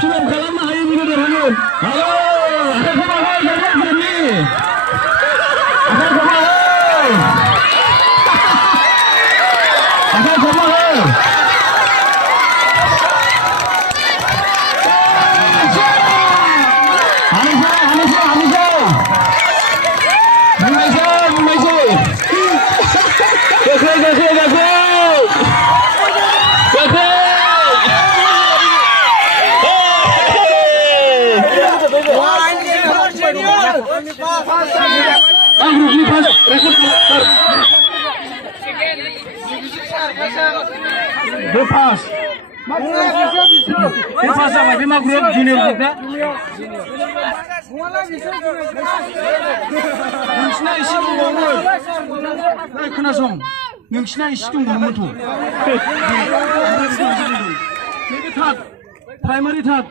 film खालामनो हायो बेनो देरहागोन हेलौ आखाइ खमा हो देरहागोन फिल्मनि आखाइ खमा हो आखाइ खमा हो Lepas sama lima grup junior juga. Nोंसिना एसे दंबावो खोनासं नोंसिना एसे दंबावोमोनथ' नैबे थार्ड प्राइमारि थार्ड